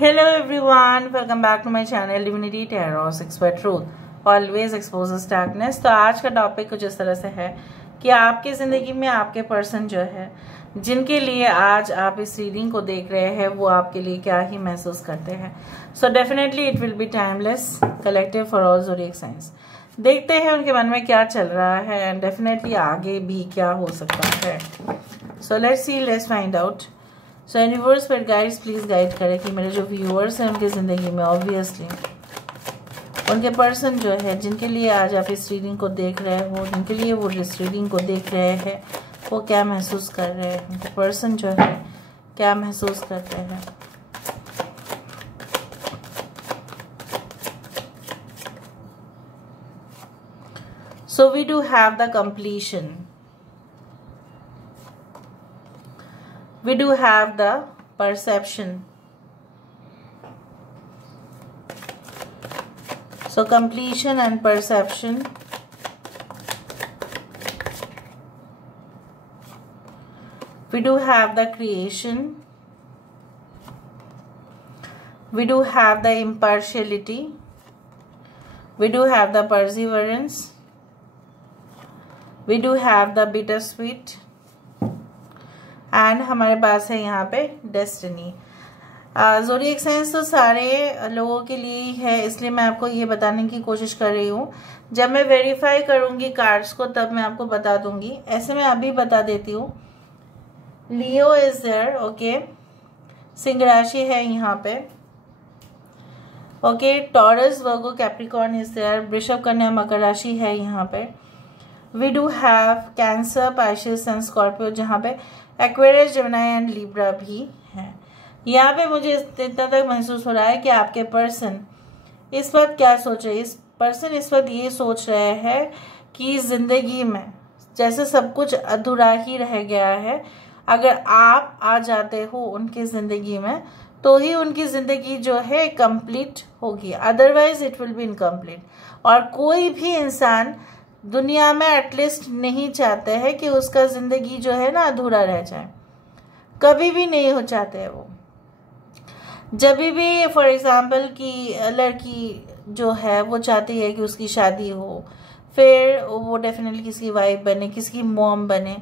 Hello everyone, welcome back to my channel Divinity Tarot 6 by Truth. Always exposes darkness. तो आज का topic कुछ इस तरह से है कि आपके ज़िंदगी में आपके पर्सन जो है जिनके लिए आज आप इस रीडिंग को देख रहे हैं वो आपके लिए क्या ही महसूस करते हैं. So definitely it will be timeless collective for all zodiac science. देखते हैं उनके मन में क्या चल रहा है एंड डेफिनेटली आगे भी क्या हो सकता है. So let's see, let's find out. So universe पर गाइड्स प्लीज गाइड करें कि मेरे जो व्यूअर्स हैं उनकी ज़िंदगी में ऑब्वियसली उनके पर्सन जो है जिनके लिए आज आप इस रीडिंग को देख रहे हो, जिनके लिए वो इस रीडिंग को देख रहे हैं, वो क्या महसूस कर रहे हैं. उनके पर्सन जो है क्या महसूस करते हैं. So we do have the completion. We do have the perception. So completion and perception. We do have the creation. We do have the impartiality. We do have the perseverance. We do have the bittersweet. And हमारे पास है यहाँ पे destiny. Zodiac science तो सारे लोगों के लिए ही है, इसलिए मैं आपको ये बताने की कोशिश कर रही हूँ. जब मैं वेरीफाई करूँगी कार्ड्स को तब मैं आपको बता दूंगी. ऐसे मैं अभी बता देती हूँ. Leo is there, okay. सिंह राशि है यहाँ पे, ओके. Taurus, Virgo, Capricorn is there. वृषभ, कन्या, मकर राशि है यहाँ पे. We do have Cancer, Pisces and Scorpio, जहाँ पे एक्वेरियस, जेमिनी एंड लिब्रा भी है. यहाँ पे मुझे इतना तक महसूस हो रहा है कि आपके पर्सन इस वक्त क्या सोच रहे हैं. इस पर्सन इस वक्त ये सोच रहे हैं कि जिंदगी में जैसे सब कुछ अधूरा ही रह गया है, अगर आप आ जाते हो उनकी जिंदगी में तो ही उनकी जिंदगी जो है कंप्लीट होगी, otherwise it will be incomplete. और कोई भी इंसान दुनिया में एटलीस्ट नहीं चाहते हैं कि उसका ज़िंदगी जो है ना अधूरा रह जाए. कभी भी नहीं हो चाहते हैं वो. जब भी फॉर एग्जांपल कि लड़की जो है वो चाहती है कि उसकी शादी हो, फिर वो डेफिनेटली किसी वाइफ बने, किसी मॉम बने,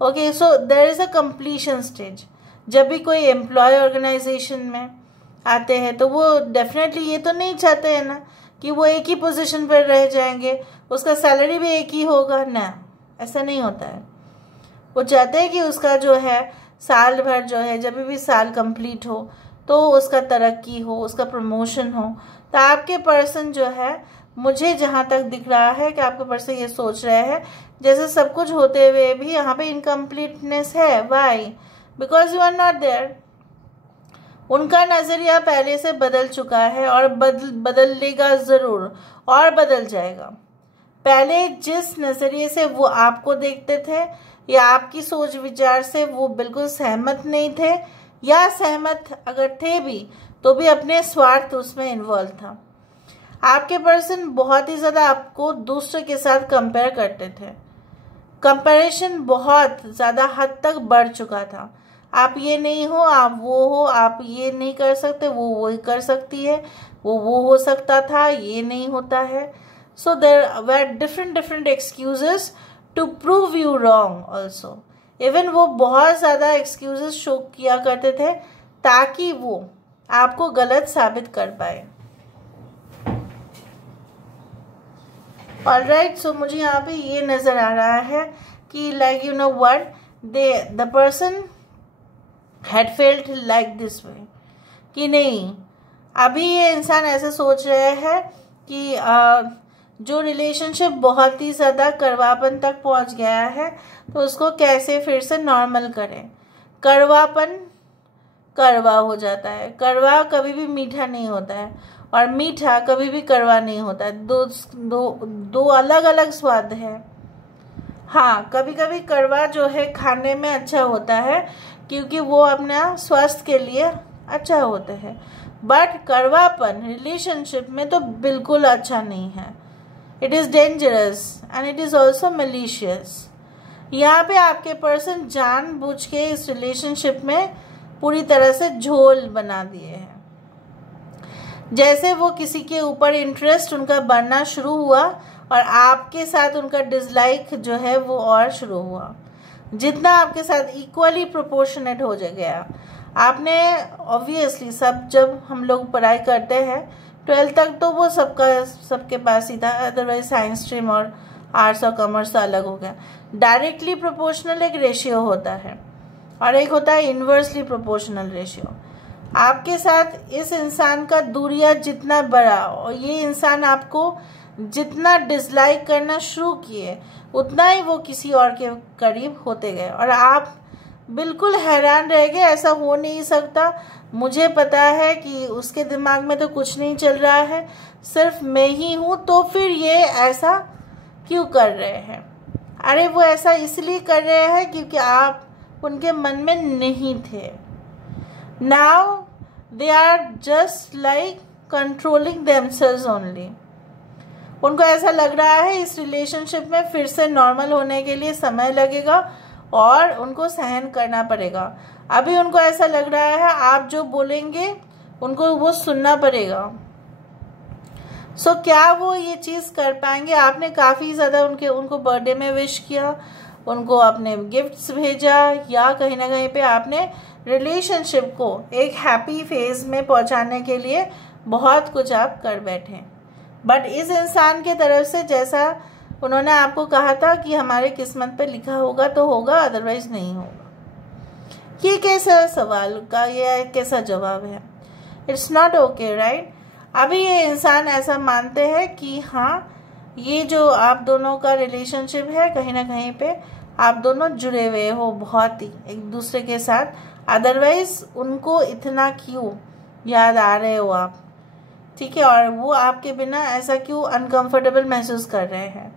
okay. So there is a completion stage. जब भी कोई एम्प्लॉय ऑर्गेनाइजेशन में आते हैं तो वो डेफिनेटली ये तो नहीं चाहते हैं ना कि वो एक ही पोजीशन पर रह जाएंगे, उसका सैलरी भी एक ही होगा ना. ऐसा नहीं होता है. वो चाहते हैं कि उसका जो है साल भर जो है, जब भी साल कंप्लीट हो तो उसका तरक्की हो, उसका प्रमोशन हो. तो आपके पर्सन जो है, मुझे जहाँ तक दिख रहा है कि आपके पर्सन ये सोच रहे हैं जैसे सब कुछ होते हुए भी यहाँ पे इनकम्प्लीटनेस है. Why? Because you are not there. उनका नज़रिया पहले से बदल चुका है और बदलेगा ज़रूर और बदल जाएगा. पहले जिस नज़रिए से वो आपको देखते थे या आपकी सोच विचार से वो बिल्कुल सहमत नहीं थे, या सहमत अगर थे भी तो भी अपने स्वार्थ उसमें इन्वॉल्व था. आपके पर्सन बहुत ही ज़्यादा आपको दूसरे के साथ कंपेयर करते थे. कंपैरिजन बहुत ज़्यादा हद तक बढ़ चुका था. आप ये नहीं हो, आप वो हो, आप ये नहीं कर सकते, वो कर सकती है, वो हो सकता था, ये नहीं होता है. So there were different excuses to prove you wrong also. Even वो बहुत ज़्यादा एक्सक्यूजेस शो किया करते थे ताकि वो आपको गलत साबित कर पाए. ऑलराइट. सो मुझे यहाँ पे ये नज़र आ रहा है कि like you know what, the person had felt like this way कि नहीं, अभी ये इंसान ऐसे सोच रहे हैं कि जो रिलेशनशिप बहुत ही ज़्यादा कड़वापन तक पहुंच गया है तो उसको कैसे फिर से नॉर्मल करें. कड़वापन कड़वा हो जाता है. कड़वा कभी भी मीठा नहीं होता है और मीठा कभी भी कड़वा नहीं होता है. दो अलग अलग स्वाद है. हाँ, कभी कभी कड़वा जो है खाने में अच्छा होता है क्योंकि वो अपना स्वास्थ्य के लिए अच्छा होता है, बट कड़वापन रिलेशनशिप में तो बिल्कुल अच्छा नहीं है. It is dangerous and it is also malicious. यहाँ पे आपके पर्सन जानबूझ के इस रिलेशनशिप में पूरी तरह से झोल बना दिए हैं. जैसे वो किसी के ऊपर इंटरेस्ट उनका बढ़ना शुरू हुआ और आपके साथ उनका डिसलाइक जो है वो और शुरू हुआ, जितना आपके साथ इक्वली प्रोपोर्शनेट हो गया। आपने ऑब्वियसली सब, जब हम लोग पढ़ाई करते हैं 12th तक तो वो सबके पास ही था, अदरवाइज साइंस स्ट्रीम और आर्ट्स और कॉमर्स तो अलग हो गया। डायरेक्टली प्रोपोर्शनल एक रेशियो होता है और एक होता है इन्वर्सली प्रोपोर्शनल रेशियो। आपके साथ इस इंसान का दूरिया जितना बड़ा और ये इंसान आपको जितना डिसलाइक करना शुरू किए उतना ही वो किसी और के करीब होते गए और आप बिल्कुल हैरान रह गए, ऐसा हो नहीं सकता, मुझे पता है कि उसके दिमाग में तो कुछ नहीं चल रहा है, सिर्फ मैं ही हूँ, तो फिर ये ऐसा क्यों कर रहे हैं? अरे वो ऐसा इसलिए कर रहे हैं क्योंकि आप उनके मन में नहीं थे। Now they are just like controlling themselves only. उनको ऐसा लग रहा है इस रिलेशनशिप में फिर से नॉर्मल होने के लिए समय लगेगा और उनको सहन करना पड़ेगा। अभी उनको ऐसा लग रहा है आप जो बोलेंगे उनको वो सुनना पड़ेगा। सो क्या वो ये चीज़ कर पाएंगे? आपने काफ़ी ज़्यादा उनको बर्थडे में विश किया, उनको आपने गिफ्ट्स भेजा, या कहीं ना कहीं पे आपने रिलेशनशिप को एक हैप्पी फेज में पहुंचाने के लिए बहुत कुछ आप कर बैठे। बट इस इंसान के तरफ से जैसा उन्होंने आपको कहा था कि हमारे किस्मत पे लिखा होगा तो होगा, अदरवाइज नहीं होगा। ये कैसा सवाल का ये कैसा जवाब है? It's not okay, right? अभी ये इंसान ऐसा मानते हैं कि हाँ, ये जो आप दोनों का रिलेशनशिप है कहीं ना कहीं पे आप दोनों जुड़े हुए हो बहुत ही एक दूसरे के साथ, अदरवाइज उनको इतना क्यों याद आ रहे हो आप, ठीक है? और वो आपके बिना ऐसा क्यों अनकंफर्टेबल महसूस कर रहे हैं?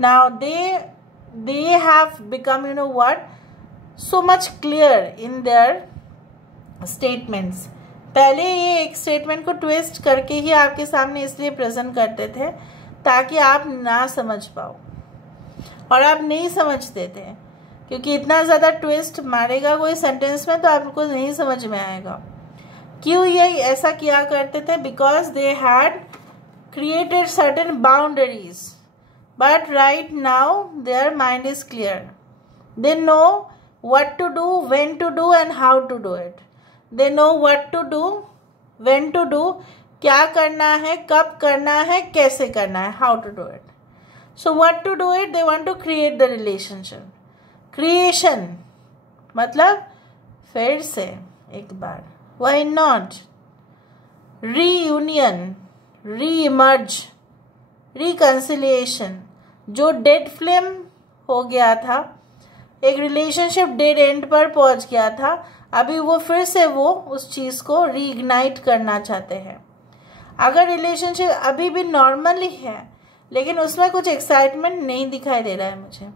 Now they have become you know what so much clear in their statements. पहले ये एक स्टेटमेंट को ट्विस्ट करके ही आपके सामने इसलिए प्रेजेंट करते थे ताकि आप ना समझ पाओ, और आप नहीं समझते थे क्योंकि इतना ज़्यादा ट्विस्ट मारेगा कोई सेंटेंस में तो आपको नहीं समझ में आएगा। क्यों ये ऐसा किया करते थे? Because they had created certain boundaries, but right now their mind is clear. They know what to do, when to do and how to do it. They know what to do, when to do, क्या करना है, कब करना है, कैसे करना है, how to do it. So what to do it? They want to create the relationship. Creation मतलब फिर से एक बार, why not? Reunion, re-emerge, reconciliation, जो डेड फ्लेम हो गया था, एक रिलेशनशिप डेड एंड पर पहुंच गया था, अभी वो फिर से वो उस चीज़ को रीइग्नाइट करना चाहते हैं। अगर रिलेशनशिप अभी भी नॉर्मल ही है लेकिन उसमें कुछ एक्साइटमेंट नहीं दिखाई दे रहा है मुझे,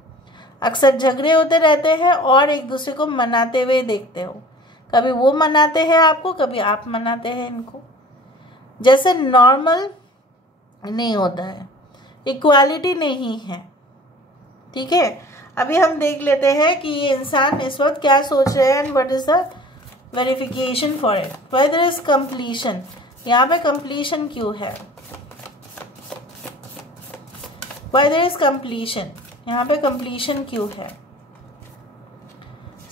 अक्सर झगड़े होते रहते हैं और एक दूसरे को मनाते हुए देखते हो, कभी वो मनाते हैं आपको, कभी आप मनाते हैं इनको, जैसे नॉर्मल नहीं होता है, इक्वालिटी नहीं है, ठीक है? अभी हम देख लेते हैं कि ये इंसान इस वक्त क्या सोच रहे हैं and what is the verification for it. Why there is completion, यहाँ पे कंप्लीशन क्यों है? व्हाई देयर इज कंप्लीशन, यहाँ पे कंप्लीशन क्यों है?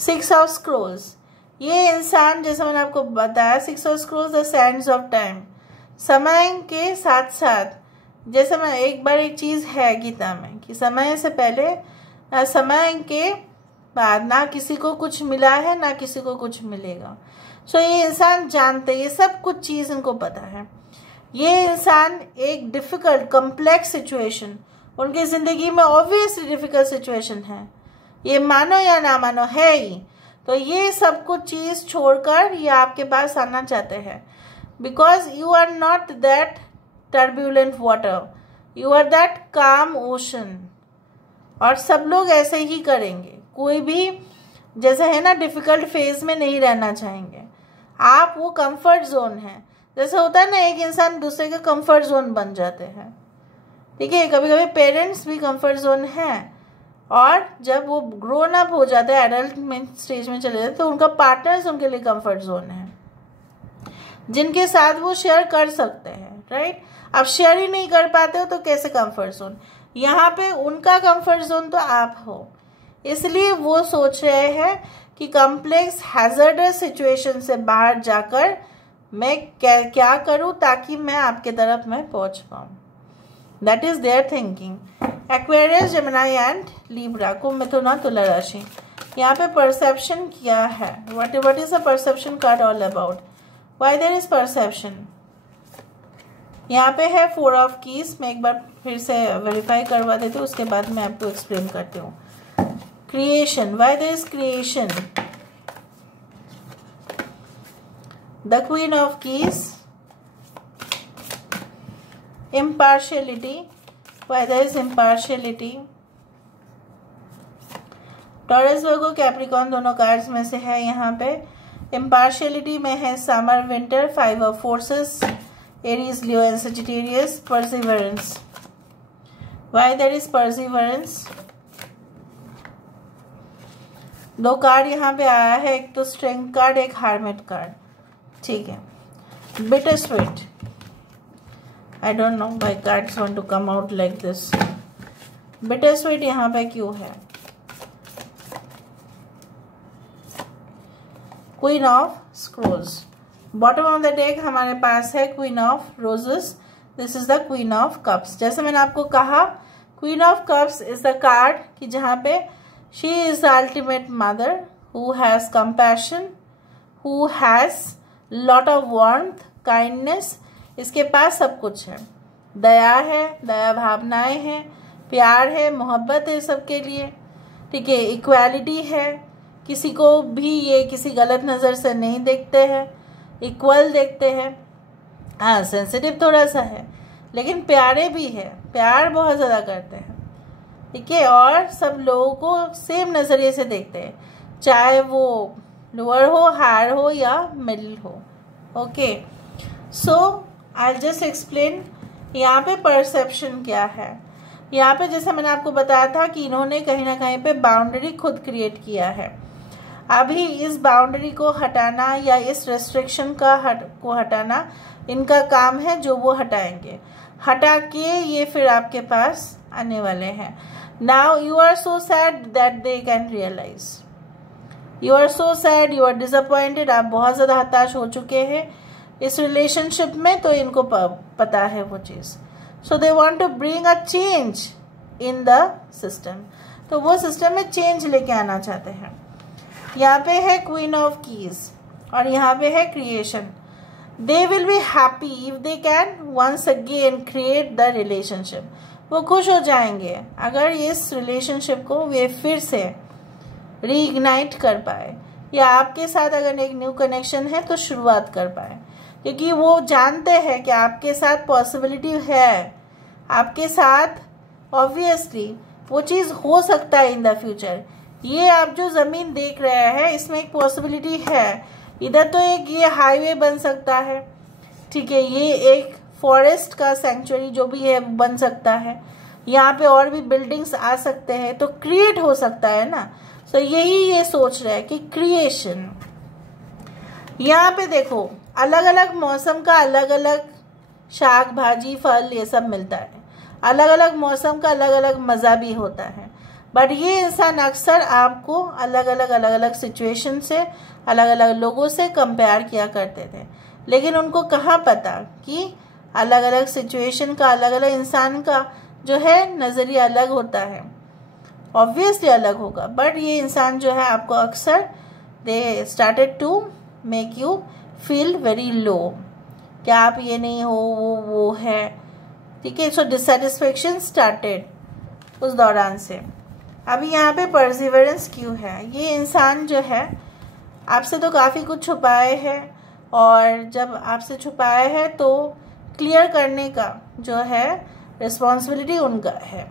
6 ऑफ स्क्रोल्स, ये इंसान जैसे मैंने आपको बताया 6 of scrolls the Sands of time, समय के साथ साथ, जैसे मैं एक बार एक चीज़ है गीता में कि समय से पहले समय के बाद ना किसी को कुछ मिला है ना किसी को कुछ मिलेगा। सो ये इंसान जानते, ये सब कुछ चीज़ इनको पता है। ये इंसान एक डिफ़िकल्ट कॉम्प्लेक्स सिचुएशन, उनकी ज़िंदगी में ऑब्वियसली डिफ़िकल्ट सिचुएशन है, ये मानो या ना मानो है ही, तो ये सब कुछ चीज़ छोड़कर ये आपके पास आना चाहते हैं। Because you are not that turbulent water, you are that calm ocean, और सब लोग ऐसे ही करेंगे, कोई भी जैसे है ना डिफ़िकल्ट फेज में नहीं रहना चाहेंगे। आप वो कंफर्ट जोन है, जैसे होता है ना एक इंसान दूसरे का कंफर्ट जोन बन जाते हैं, ठीक है? कभी कभी पेरेंट्स भी कंफर्ट जोन हैं, और जब वो ग्रोन अप हो जाते हैं, एडल्ट में स्टेज में चले जाते हैं, तो उनका पार्टनर्स उनके लिए कंफर्ट जोन है। जिनके साथ वो शेयर कर सकते हैं, राइट। अब शेयर ही नहीं कर पाते हो तो कैसे कंफर्ट जोन? यहाँ पे उनका कंफर्ट जोन तो आप हो, इसलिए वो सोच रहे हैं कि कॉम्प्लेक्स हैजर्डस सिचुएशन से बाहर जाकर मैं क्या करूं ताकि मैं आपके तरफ में पहुंच पाऊं। That is their thinking. Aquarius, Gemini and Libra, Kumbh, Mithun और तुला राशि। यहाँ पे परसेप्शन क्या है? What is the perception card all about? Why there is perception? यहाँ पे है 4 ऑफ कीज। मैं एक बार फिर से वेरीफाई करवा देती हूँ, उसके बाद मैं आपको एक्सप्लेन करती हूँ। Creation, why there is creation? The queen of keys. Impartiality, why there is impartiality? Taurus, Virgo, Capricorn दोनों कार्ड्स में से है यहाँ पे। इम्पार्शियलिटी में है summer, winter, 5 of forces, Aries, Leo and Sagittarius. Perseverance, why there is perseverance? दो card यहाँ पे आया है, एक तो स्ट्रेंथ कार्ड, एक हार्मिट कार्ड, ठीक है। Bitter sweet, I don't know why cards want to come out like this. Bitter sweet यहाँ पे क्यों है? Queen of scrolls. Bottom of the deck हमारे पास है queen of roses, this is the queen of cups. जैसे मैंने आपको कहा, queen of cups is the card कि जहाँ पे she is the ultimate mother who has compassion, who has lot of warmth, kindness, इसके पास सब कुछ है। दया है, दया भावनाएं हैं, प्यार है, मोहब्बत है सबके लिए, ठीक है। इक्वालिटी है, किसी को भी ये किसी गलत नज़र से नहीं देखते हैं, इक्वल देखते हैं। हाँ, सेंसिटिव थोड़ा सा है, लेकिन प्यारे भी है, प्यार बहुत ज़्यादा करते हैं, ठीक है। और सब लोगों को सेम नज़रिए से देखते हैं, चाहे वो लोअर हो, हायर हो या मिडिल हो। Okay, so I just explain यहाँ पे परसेप्शन क्या है। यहाँ पे जैसे मैंने आपको बताया था कि इन्होंने कहीं ना कहीं पे बाउंड्री खुद क्रिएट किया है। अभी इस बाउंड्री को हटाना या इस रेस्ट्रिक्शन को हटाना इनका काम है, जो वो हटाएंगे। हटा के ये फिर आपके पास आने वाले हैं। Now you are so sad that they can realise, you are so sad, you are disappointed, आप बहुत ज़्यादा हताश हो चुके हैं इस रिलेशनशिप में, तो इनको पता है वो चीज़। So they want to bring a change in the system, तो वो सिस्टम में चेंज लेके आना चाहते हैं। यहाँ पे है क्वीन ऑफ कीज और यहाँ पे है creation. They will be happy if they can once again create the relationship. वो खुश हो जाएंगे अगर इस रिलेशनशिप को वे फिर से रीइग्नाइट कर पाए, या आपके साथ अगर एक न्यू कनेक्शन है तो शुरुआत कर पाए, क्योंकि वो जानते हैं कि आपके साथ पॉसिबिलिटी है, आपके साथ ऑब्वियसली वो चीज़ हो सकता है इन द फ्यूचर। ये आप जो ज़मीन देख रहे हैं इसमें एक पॉसिबिलिटी है, इधर तो एक ये हाईवे बन सकता है, ठीक है, ये एक फॉरेस्ट का सेंचुरी जो भी है बन सकता है, यहाँ पे और भी बिल्डिंग्स आ सकते हैं, तो क्रिएट हो सकता है ना। सो यही ये सोच रहे हैं कि क्रिएशन। यहाँ पे देखो, अलग अलग मौसम का अलग अलग शाक भाजी फल ये सब मिलता है, अलग अलग मौसम का अलग अलग मज़ा भी होता है, बट ये इंसान अक्सर आपको अलग अलग सिचुएशन से, अलग अलग लोगों से कंपेयर किया करते थे, लेकिन उनको कहाँ पता कि अलग अलग सिचुएशन का, अलग अलग इंसान का जो है नज़रिया अलग होता है, ऑब्वियसली अलग होगा। बट ये इंसान जो है आपको अक्सर they started to make you feel very low, क्या आप ये नहीं हो, वो है, ठीक है। सो डिससेटिस्फेक्शन स्टार्टेड उस दौरान से। अभी यहाँ पे परसिवरेंस क्यों है? ये इंसान जो है आपसे तो काफ़ी कुछ छुपाए है, और जब आपसे छुपाए है तो क्लियर करने का जो है रिस्पॉन्सिबिलिटी उनका है।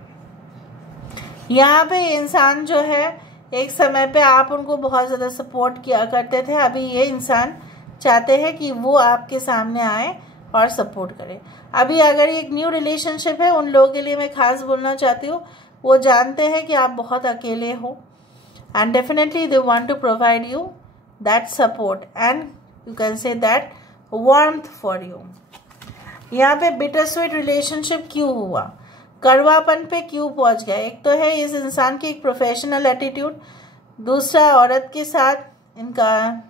यहाँ पे इंसान जो है एक समय पे आप उनको बहुत ज़्यादा सपोर्ट किया करते थे, अभी ये इंसान चाहते हैं कि वो आपके सामने आए और सपोर्ट करे। अभी अगर एक न्यू रिलेशनशिप है, उन लोगों के लिए मैं खास बोलना चाहती हूँ, वो जानते हैं कि आप बहुत अकेले हो, and definitely they want to provide you that support, and you can say that warmth for you। यहाँ पे बिटर स्वीट रिलेशनशिप क्यों हुआ, कड़वापन पे क्यों पहुंच गया? एक तो है इस इंसान की एक प्रोफेशनल एटीट्यूड, दूसरा औरत के साथ इनका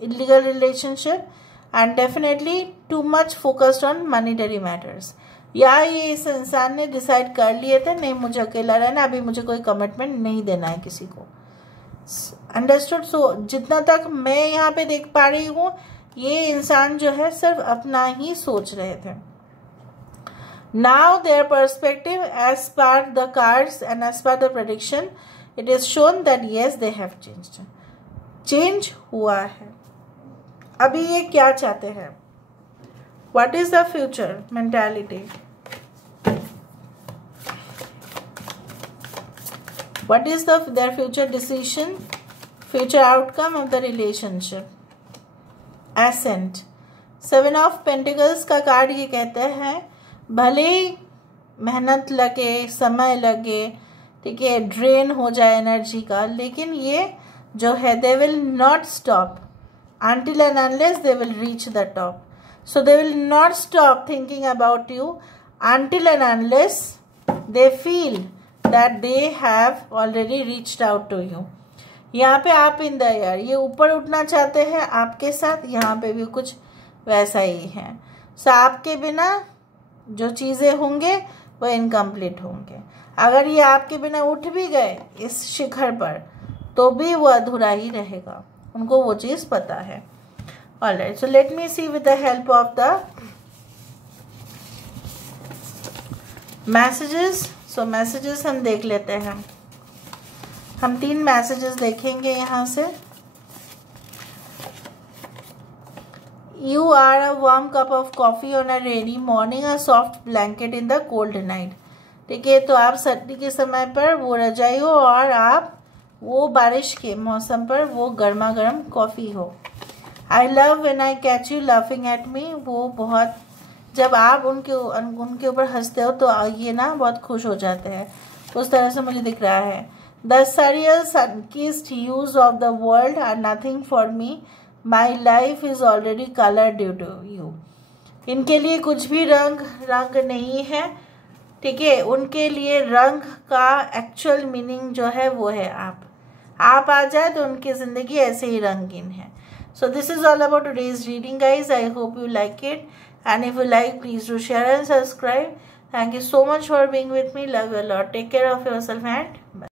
illegal relationship, and definitely too much focused on monetary matters. या ये इस इंसान ने डिसाइड कर लिए थे नहीं मुझे अकेला रहना, अभी मुझे कोई कमिटमेंट नहीं देना है किसी को। अंडरस्टूड? सो जितना तक मैं यहाँ पे देख पा रही हूँ, ये इंसान जो है सिर्फ अपना ही सोच रहे थे। Now their perspective as per the cards and as per the prediction it is shown that yes they have changed, change हुआ है। अभी ये क्या चाहते हैं? What is the future mentality? What is their future decision, future outcome of the relationship? Ascent, 7 of Pentacles का card ये कहते हैं भले मेहनत लगे, समय लगे, ठीक है, ड्रेन हो जाए एनर्जी का, लेकिन ये जो है they will not stop until and unless they will reach the top. So they will not stop thinking about you until and unless they feel that they have already reached out to you. यहाँ पे आप in the air, ये ऊपर उठना चाहते हैं आपके साथ, यहाँ पे भी कुछ वैसा ही है। सो आपके बिना जो चीज़ें होंगे वो इनकम्प्लीट होंगे। अगर ये आपके बिना उठ भी गए इस शिखर पर तो भी वो अधूरा ही रहेगा, उनको वो चीज़ पता है। Alright, so let me see with the help of the messages. So messages हम देख लेते हैं, हम 3 मैसेजेस देखेंगे यहाँ से। You are a warm cup of coffee on a rainy morning, a soft blanket in the cold night. ठीक है, तो आप सर्दी के समय पर वो रजाई हो और आप वो बारिश के मौसम पर वो गर्मा गर्म कॉफ़ी हो। I love when I catch you laughing at me, वो बहुत जब आप उनके ऊपर हंसते हो तो ये ना बहुत खुश हो जाते हैं, उस तरह से मुझे दिख रहा है। The surreal sun kissed hues of the world are nothing for me, my life is already colour due to you. इनके लिए कुछ भी रंग नहीं है, ठीक है, उनके लिए रंग का एक्चुअल मीनिंग जो है वो है आप आ जाए तो उनकी ज़िंदगी ऐसे ही रंगीन है। So this is all about today's reading, guys. I hope you like it, and if you like, please do share and subscribe. Thank you so much for being with me. Love you a lot. Take care of yourself and bye.